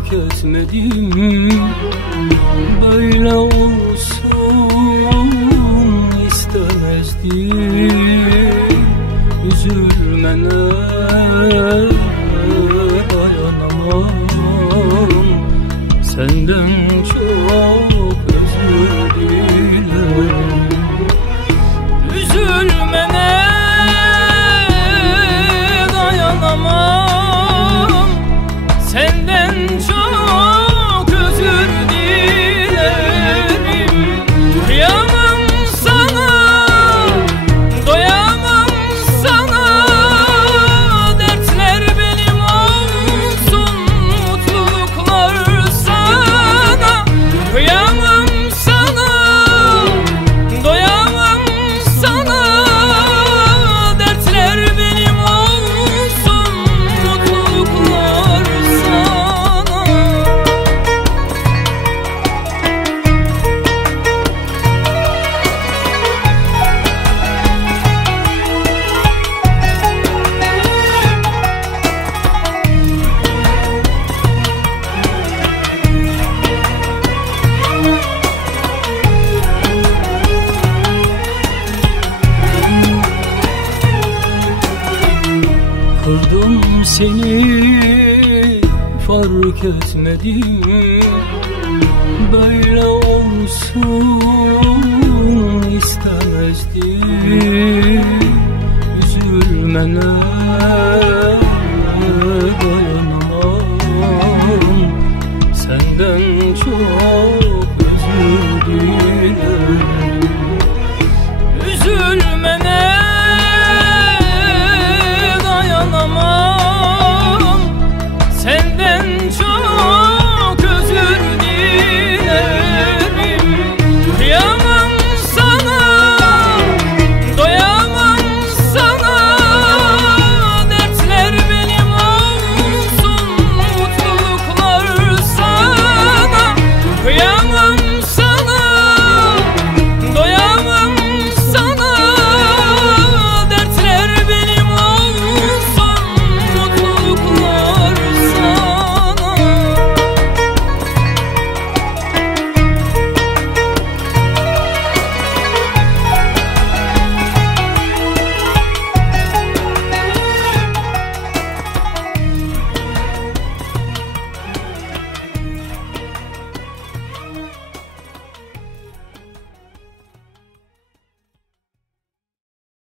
fark etmedim. Böyle olsun istemezdim. Üzülmene dayanamam. Senden çok özür dilerim. Üzülmene dayanamam. Senden çok özür dilerim. Kıyamam sana, doyamam sana. Dertler benim olsun, mutluluklar sana. Kıyamam sana, doyamam sana. Dertler benim olsun, mutluluklar sana. Kırdım seni, fark etmedim. Böyle olsun istemezdim. Üzülmene dayanamam.